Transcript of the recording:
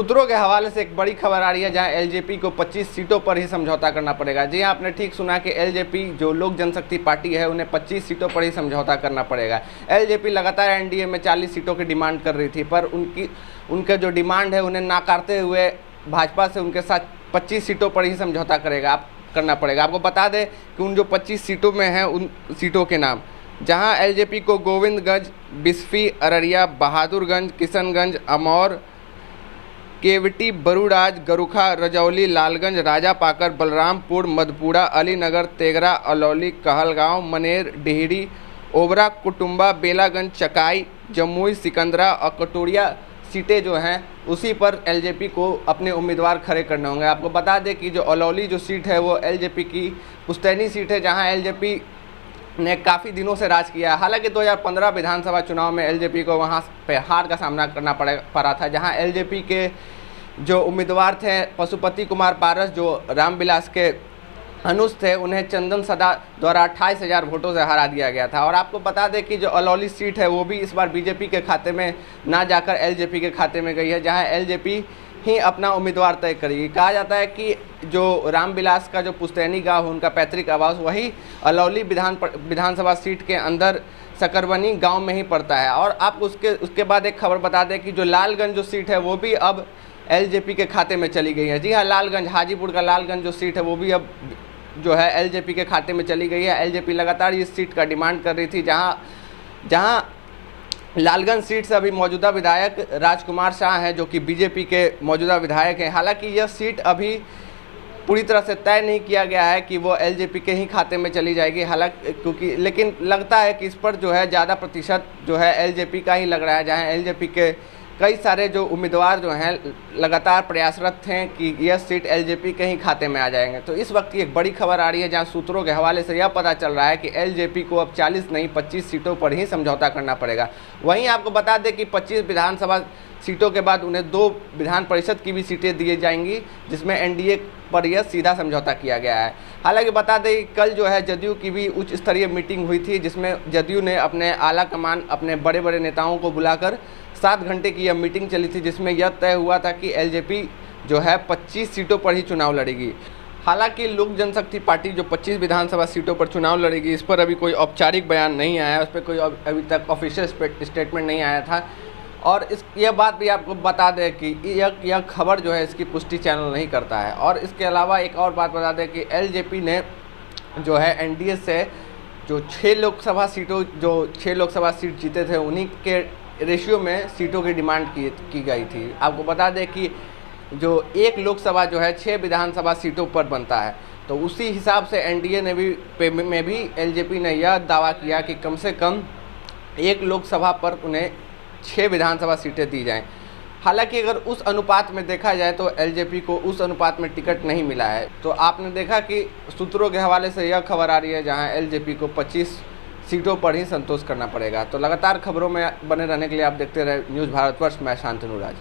सूत्रों के हवाले से एक बड़ी खबर आ रही है, जहां एलजेपी को 25 सीटों पर ही समझौता करना पड़ेगा। जी हां, आपने ठीक सुना कि एलजेपी जो लोक जनशक्ति पार्टी है, उन्हें 25 सीटों पर ही समझौता करना पड़ेगा। एलजेपी लगातार एनडीए में 40 सीटों की डिमांड कर रही थी, पर उनके जो डिमांड है उन्हें नाकारते हुए भाजपा से उनके साथ 25 सीटों पर ही समझौता करना पड़ेगा। आपको बता दें कि उन जो 25 सीटों में हैं, उन सीटों के नाम, जहां एलजेपी को गोविंदगंज, बिस्फी, अररिया, बहादुरगंज, किशनगंज, अमौर, केवटी, बरूराज, गरुखा, रजौली, लालगंज, राजापाकर, बलरामपुर, मधपुरा, अलीनगर, तेघरा, अलौली, कहलगांव, मनेर, डिहरी, ओबरा, कुटुंबा, बेलागंज, चकाई, जमुई, सिकंदरा और कटोरिया सीटें जो हैं उसी पर एलजेपी को अपने उम्मीदवार खड़े करने होंगे। आपको बता दें कि जो अलौली जो सीट है वो एलजेपी की पुश्तैनी सीट है, जहां एलजेपी ने काफ़ी दिनों से राज किया है। हालांकि 2015 विधानसभा चुनाव में एलजेपी को वहां पे हार का सामना करना पड़ा था, जहां एलजेपी के जो उम्मीदवार थे पशुपति कुमार पारस, जो रामविलास के अनुज थे, उन्हें चंदन सदा द्वारा 28,000 वोटों से हरा दिया गया था। और आपको बता दें कि जो अलौली सीट है वो भी इस बार बीजेपी के खाते में ना जाकर एलजेपी के खाते में गई है, जहां एलजेपी ही अपना उम्मीदवार तय करेगी। कहा जाता है कि जो रामविलास का जो पुश्तैनी गांव है, उनका पैतृक आवास वही अलौली विधानसभा सीट के अंदर सकरवनी गांव में ही पड़ता है। और आप उसके बाद एक खबर बता दें कि जो लालगंज जो सीट है वो भी अब एलजेपी के खाते में चली गई है। जी हाँ, लालगंज, हाजीपुर का लालगंज जो सीट है वो भी अब जो है एलजेपी के खाते में चली गई है। एलजेपी लगातार इस सीट का डिमांड कर रही थी, जहां लालगंज सीट से अभी मौजूदा विधायक राजकुमार शाह हैं, जो कि बीजेपी के मौजूदा विधायक हैं। हालांकि यह सीट अभी पूरी तरह से तय नहीं किया गया है कि वो एलजेपी के ही खाते में चली जाएगी, हालांकि लेकिन लगता है कि इस पर जो है ज़्यादा प्रतिशत जो है एलजेपी का ही लग रहा है, जहां एलजेपी के कई सारे जो उम्मीदवार जो हैं लगातार प्रयासरत थे कि यह सीट एलजेपी के ही खाते में आ जाएंगे। तो इस वक्त की एक बड़ी खबर आ रही है, जहां सूत्रों के हवाले से यह पता चल रहा है कि एलजेपी को अब 40 नहीं 25 सीटों पर ही समझौता करना पड़ेगा। वहीं आपको बता दें कि 25 विधानसभा सीटों के बाद उन्हें 2 विधान परिषद की भी सीटें दी जाएंगी, जिसमें एनडीए पर यह सीधा समझौता किया गया है। हालांकि बता दें कल जो है जदयू की भी उच्च स्तरीय मीटिंग हुई थी, जिसमें जदयू ने अपने आला कमान, अपने बड़े बड़े नेताओं को बुलाकर 7 घंटे की यह मीटिंग चली थी, जिसमें यह तय हुआ था कि एलजेपी जो है 25 सीटों पर ही चुनाव लड़ेगी। हालांकि लोक जनशक्ति पार्टी जो 25 विधानसभा सीटों पर चुनाव लड़ेगी, इस पर अभी कोई औपचारिक बयान नहीं आया, उस पर कोई अभी तक ऑफिशियल स्टेटमेंट नहीं आया था। और यह बात भी आपको बता दें कि यह खबर जो है इसकी पुष्टि चैनल नहीं करता है। और इसके अलावा एक और बात बता दें कि एलजेपी ने जो है एनडीए से जो 6 लोकसभा सीट जीते थे, उन्हीं के रेशियो में सीटों की डिमांड की गई थी। आपको बता दें कि जो एक लोकसभा जो है 6 विधानसभा सीटों पर बनता है, तो उसी हिसाब से एनडीए में भी एलजेपी ने यह दावा किया कि कम से कम एक लोकसभा पर उन्हें 6 विधानसभा सीटें दी जाएं। हालांकि अगर उस अनुपात में देखा जाए तो एलजेपी को उस अनुपात में टिकट नहीं मिला है। तो आपने देखा कि सूत्रों के हवाले से यह खबर आ रही है, जहां एलजेपी को 25 सीटों पर ही संतोष करना पड़ेगा। तो लगातार खबरों में बने रहने के लिए आप देखते रहे न्यूज़ भारतवर्ष। मैं शांतनु राज।